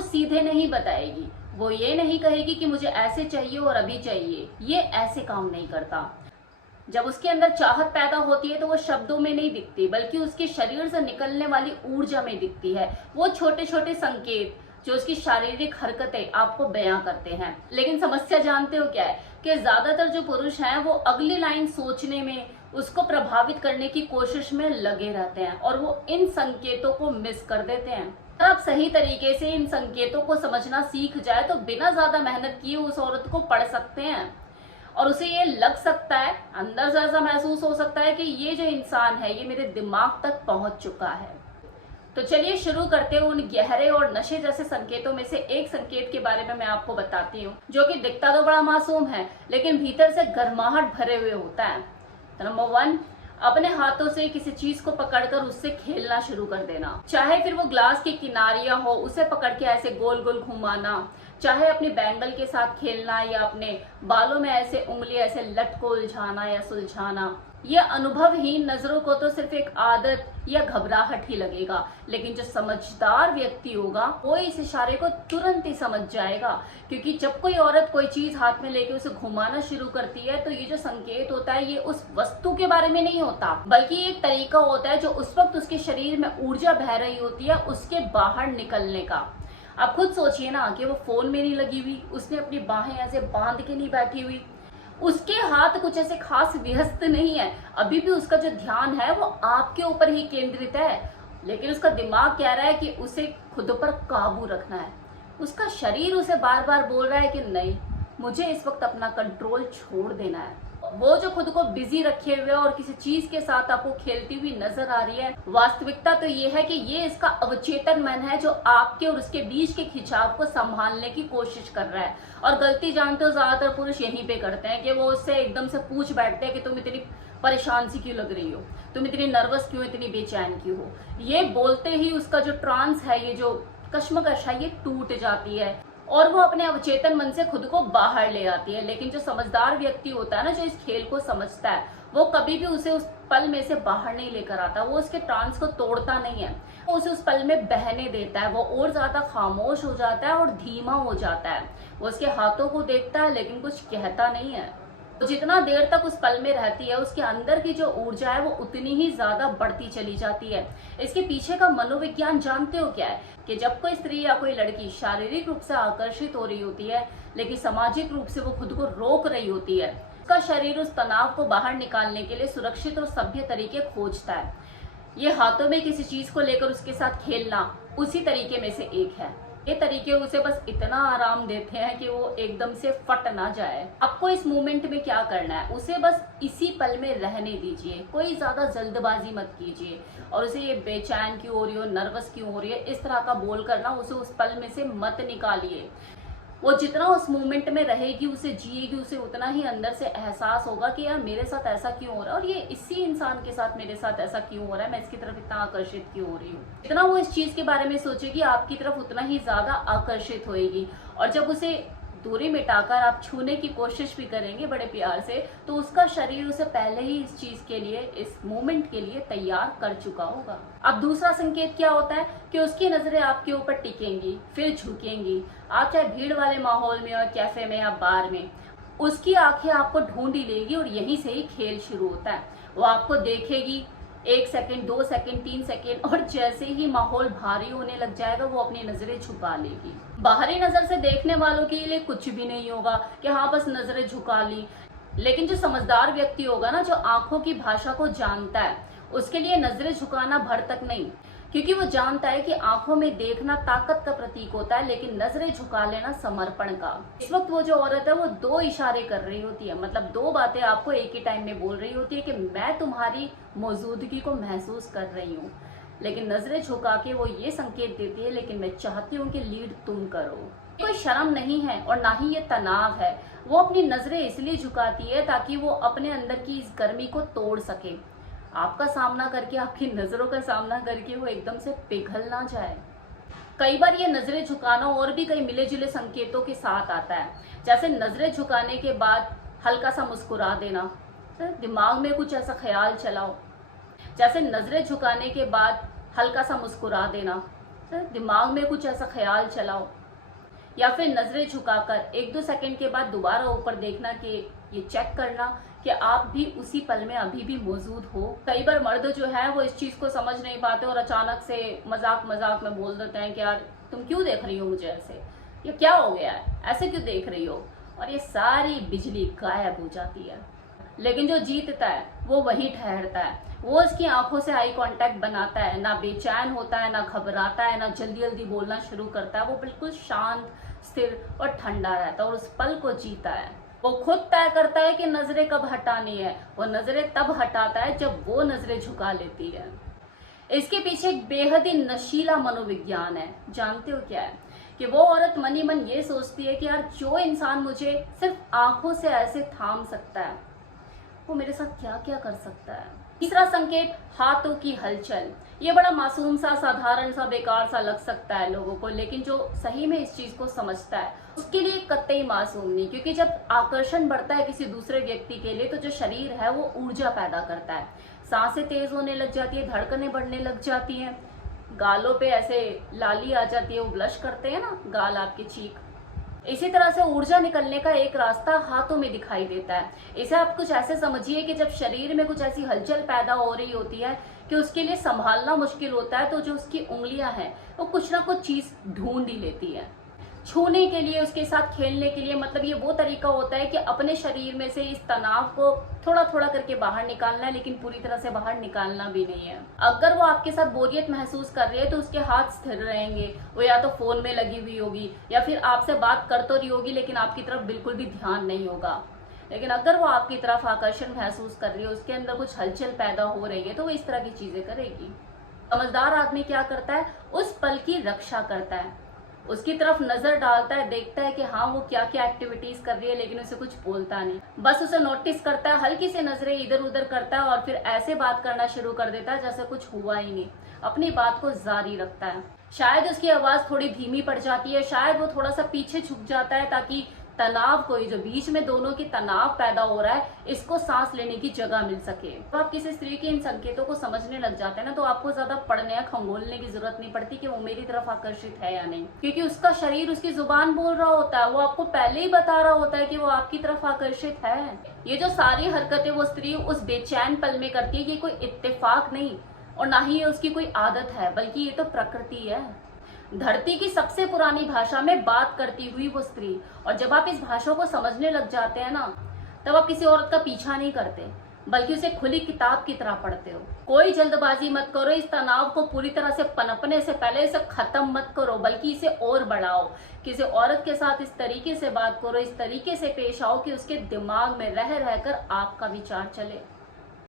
वो सीधे नहीं बताएगी। वो ये नहीं कहेगी कि मुझे ऐसे चाहिए और अभी चाहिए, ये ऐसे काम नहीं करता। जब उसके अंदर चाहत पैदा होती है तो वो शब्दों में नहीं दिखती, बल्कि उसके शरीर से निकलने वाली ऊर्जा में दिखती है। वो छोटे छोटे संकेत जो उसकी शारीरिक हरकतें आपको बयां करते हैं। लेकिन समस्या जानते हो क्या है कि ज्यादातर जो पुरुष हैं वो अगली लाइन सोचने में, उसको प्रभावित करने की कोशिश में लगे रहते हैं और वो इन संकेतों को मिस कर देते हैं। अगर आप सही तरीके से इन संकेतों को समझना सीख जाए तो बिना ज्यादा मेहनत किए उस औरत को पढ़ सकते हैं और उसे ये लग सकता है, अंदर से ऐसा महसूस हो सकता है कि ये जो इंसान है ये मेरे दिमाग तक पहुंच चुका है। तो चलिए शुरू करते हैं उन गहरे और नशे जैसे संकेतों में से एक संकेत के बारे में मैं आपको बताती हूँ, जो कि दिखता तो बड़ा मासूम है लेकिन भीतर से गर्माहट भरे हुए होता है। तो नंबर 1, अपने हाथों से किसी चीज को पकड़कर उससे खेलना शुरू कर देना। चाहे फिर वो ग्लास की किनारियां हो, उसे पकड़ के ऐसे गोल गोल घुमाना, चाहे अपने बैंगल के साथ खेलना या अपने बालों में ऐसे उंगली ऐसे लट को उलझाना या सुलझाना। ये अनुभवहीन नजरों को तो सिर्फ एक आदत या घबराहट ही लगेगा, लेकिन जो समझदार व्यक्ति होगा वो इस इशारे को तुरंत ही समझ जाएगा। क्योंकि जब कोई औरत कोई चीज हाथ में लेके उसे घुमाना शुरू करती है तो ये जो संकेत होता है ये उस वस्तु के बारे में नहीं होता, बल्कि एक तरीका होता है जो उस वक्त उसके शरीर में ऊर्जा बह रही होती है उसके बाहर निकलने का। आप खुद सोचिए ना कि वो फोन में नहीं लगी हुई, उसने अपनी बाहें ऐसे बांध के नहीं बैठी हुई, उसके हाथ कुछ ऐसे खास व्यस्त नहीं है, अभी भी उसका जो ध्यान है वो आपके ऊपर ही केंद्रित है। लेकिन उसका दिमाग कह रहा है कि उसे खुद पर काबू रखना है। उसका शरीर उसे बार बार बोल रहा है कि नहीं, मुझे इस वक्त अपना कंट्रोल छोड़ देना है। वो जो खुद को बिजी रखे हुए और किसी चीज के साथ आपको खेलती हुई नजर आ रही है, वास्तविकता तो ये है कि ये इसका अवचेतन मन है जो आपके और उसके बीच के खिंचाव को संभालने की कोशिश कर रहा है। और गलती जानते हो ज्यादातर पुरुष यहीं पे करते हैं कि वो उससे एकदम से पूछ बैठते हैं कि तुम इतनी परेशान सी क्यों लग रही हो, तुम इतनी नर्वस क्यों, इतनी बेचैन क्यों हो। ये बोलते ही उसका जो ट्रांस है, ये जो कश्मकश है, ये टूट जाती है और वो अपने अवचेतन मन से खुद को बाहर ले आती है। लेकिन जो समझदार व्यक्ति होता है ना, जो इस खेल को समझता है, वो कभी भी उसे उस पल में से बाहर नहीं लेकर आता। वो उसके ट्रांस को तोड़ता नहीं है, वो उसे उस पल में बहने देता है। वो और ज्यादा खामोश हो जाता है और धीमा हो जाता है। वो उसके हाथों को देखता है लेकिन कुछ कहता नहीं है। तो जितना देर तक उस पल में रहती है उसके अंदर की जो ऊर्जा है वो उतनी ही ज्यादा बढ़ती चली जाती है। इसके पीछे का मनोविज्ञान जानते हो क्या है कि जब कोई स्त्री या कोई लड़की शारीरिक रूप से आकर्षित हो रही होती है लेकिन सामाजिक रूप से वो खुद को रोक रही होती है, उसका शरीर उस तनाव को बाहर निकालने के लिए सुरक्षित और सभ्य तरीके खोजता है। ये हाथों में किसी चीज को लेकर उसके साथ खेलना उसी तरीके में से एक है। ये तरीके उसे बस इतना आराम देते हैं कि वो एकदम से फट ना जाए। आपको इस मोमेंट में क्या करना है, उसे बस इसी पल में रहने दीजिए, कोई ज्यादा जल्दबाजी मत कीजिए और उसे ये बेचैन क्यों हो रही हो, नर्वस क्यों हो रही है, इस तरह का बोल कर ना उसे उस पल में से मत निकालिए। वो जितना उस मोमेंट में रहेगी, उसे जिएगी, उसे उतना ही अंदर से एहसास होगा कि यार मेरे साथ ऐसा क्यों हो रहा है और ये इसी इंसान के साथ मेरे साथ ऐसा क्यों हो रहा है, मैं इसकी तरफ इतना आकर्षित क्यों हो रही हूँ। जितना वो इस चीज के बारे में सोचेगी आपकी तरफ उतना ही ज्यादा आकर्षित होएगी। और जब उसे दूरी मिटाकर आप छूने की कोशिश भी करेंगे बड़े प्यार से, तो उसका शरीर उसे पहले ही इस चीज के लिए, इस मोमेंट के लिए तैयार कर चुका होगा। अब दूसरा संकेत क्या होता है कि उसकी नजरें आपके ऊपर टिकेंगी, फिर झुकेंगी। आप चाहे भीड़ वाले माहौल में और कैफे में या बार में, उसकी आंखें आपको ढूंढ ही लेगी और यहीं से ही खेल शुरू होता है। वो आपको देखेगी 1 सेकंड, 2 सेकंड, 3 सेकंड और जैसे ही माहौल भारी होने लग जाएगा वो अपनी नजरें झुका लेगी। बाहरी नजर से देखने वालों के लिए कुछ भी नहीं होगा कि हाँ बस नजरें झुका ली, लेकिन जो समझदार व्यक्ति होगा ना, जो आंखों की भाषा को जानता है, उसके लिए नजरें झुकाना भर तक नहीं, क्योंकि वो जानता है कि आंखों में देखना ताकत का प्रतीक होता है लेकिन नजरें झुका लेना समर्पण का। इस वक्त वो जो औरत है वो 2 इशारे कर रही होती है, मतलब 2 बातें आपको एक ही टाइम में बोल रही होती है कि मैं तुम्हारी मौजूदगी को महसूस कर रही हूँ, लेकिन नजरें झुका के वो ये संकेत देती है लेकिन मैं चाहती हूँ कि लीड तुम करो। कोई शर्म नहीं है और ना ही ये तनाव है। वो अपनी नजरें इसलिए झुकाती है ताकि वो अपने अंदर की इस गर्मी को तोड़ सके। आपका सामना करके, आपकी नजरों का सामना करके वो एकदम से पिघल ना जाए। कई बार ये नजरें झुकाना और भी कई मिले जुले संकेतों के साथ आता है, जैसे नजरें झुकाने के बाद हल्का सा मुस्कुरा देना, दिमाग में कुछ ऐसा ख्याल चलाओ, जैसे नजरें झुकाने के बाद हल्का सा मुस्कुरा देना, दिमाग में कुछ ऐसा ख्याल चलाओ, या फिर नजरें झुकाकर 1-2 सेकंड के बाद दोबारा ऊपर देखना, कि ये चेक करना कि आप भी उसी पल में अभी भी मौजूद हो। कई बार मर्द जो है वो इस चीज को समझ नहीं पाते और अचानक से मजाक मजाक में बोल देते हैं कि यार तुम क्यों देख रही हो मुझे ऐसे, ये क्या हो गया है, ऐसे क्यों देख रही हो, और ये सारी बिजली गायब हो जाती है। लेकिन जो जीतता है वो वही ठहरता है, वो उसकी आंखों से आई कांटेक्ट बनाता है, ना बेचैन होता है, ना घबराता है, ना जल्दी जल्दी बोलना शुरू करता है। वो बिल्कुल शांत, स्थिर और ठंडा रहता है और उस पल को जीता है। वो खुद तय करता है कि नजरें कब हटानी है। वो नजरें तब हटाता है जब वो नजरें झुका लेती है। इसके पीछे एक बेहद ही नशीला मनोविज्ञान है। जानते हो क्या है? कि वो औरत मन ही मन ये सोचती है कि यार जो इंसान मुझे सिर्फ आंखों से ऐसे थाम सकता है, वो मेरे साथ क्या क्या कर सकता है। तीसरा संकेत, हाथों की हलचल। ये बड़ा मासूम सा, साधारण सा, बेकार सा लग सकता है लोगों को, लेकिन जो सही में इस चीज को समझता है उसके लिए कतई मासूम नहीं। क्योंकि जब आकर्षण बढ़ता है किसी दूसरे व्यक्ति के लिए, तो जो शरीर है वो ऊर्जा पैदा करता है, सांसें तेज होने लग जाती है, धड़कनें बढ़ने लग जाती हैं, गालों पे ऐसे लाली आ जाती है, वो ब्लश करते हैं ना गाल आपके चीक। इसी तरह से ऊर्जा निकलने का एक रास्ता हाथों में दिखाई देता है। इसे आप कुछ ऐसे समझिए कि जब शरीर में कुछ ऐसी हलचल पैदा हो रही होती है कि उसके लिए संभालना मुश्किल होता है, तो जो उसकी उंगलियां हैं वो कुछ ना कुछ चीज ढूंढ ही लेती है छूने के लिए, उसके साथ खेलने के लिए। मतलब ये वो तरीका होता है कि अपने शरीर में से इस तनाव को थोड़ा थोड़ा करके बाहर निकालना है, लेकिन पूरी तरह से बाहर निकालना भी नहीं है। अगर वो आपके साथ बोरियत महसूस कर रही है तो उसके हाथ स्थिर रहेंगे। वो या तो फोन में लगी हुई होगी या फिर आपसे बात कर तो रही होगी लेकिन आपकी तरफ बिल्कुल भी ध्यान नहीं होगा। लेकिन अगर वो आपकी तरफ आकर्षण महसूस कर रही है, उसके अंदर कुछ हलचल पैदा हो रही है, तो वो इस तरह की चीजें करेगी। समझदार आदमी क्या करता है? उस पल की रक्षा करता है, उसकी तरफ नजर डालता है, देखता है कि हाँ वो क्या क्या एक्टिविटीज कर रही है, लेकिन उसे कुछ बोलता नहीं, बस उसे नोटिस करता है, हल्की सी नजरें इधर उधर करता है और फिर ऐसे बात करना शुरू कर देता है जैसे कुछ हुआ ही नहीं, अपनी बात को जारी रखता है। शायद उसकी आवाज थोड़ी धीमी पड़ जाती है, शायद वो थोड़ा सा पीछे झुक जाता है ताकि तनाव को, जो बीच में दोनों की तनाव पैदा हो रहा है, इसको सांस लेने की जगह मिल सके। तो आप किसी स्त्री के इन संकेतों को समझने लग जाते हैं ना, तो आपको ज्यादा पढ़ने या खंगोलने की जरूरत नहीं पड़ती कि वो मेरी तरफ आकर्षित है या नहीं, क्योंकि उसका शरीर, उसकी जुबान बोल रहा होता है, वो आपको पहले ही बता रहा होता है कि वो आपकी तरफ आकर्षित है। ये जो सारी हरकतें वो स्त्री उस बेचैन पल में करती है, ये कोई इत्तेफाक नहीं और ना ही ये उसकी कोई आदत है, बल्कि ये तो प्रकृति है। धरती की सबसे पुरानी भाषा में बात करती हुई वो स्त्री। और जब आप इस भाषा को समझने लग जाते हैं ना, तब आप किसी औरत का पीछा नहीं करते, बल्कि उसे खुली किताब की तरह पढ़ते हो। कोई जल्दबाजी मत करो, इस तनाव को पूरी तरह से पनपने से पहले इसे खत्म मत करो, बल्कि इसे और बढ़ाओ। किसी औरत के साथ इस तरीके से बात करो, इस तरीके से पेश आओ कि उसके दिमाग में रह रहकर आपका विचार चले।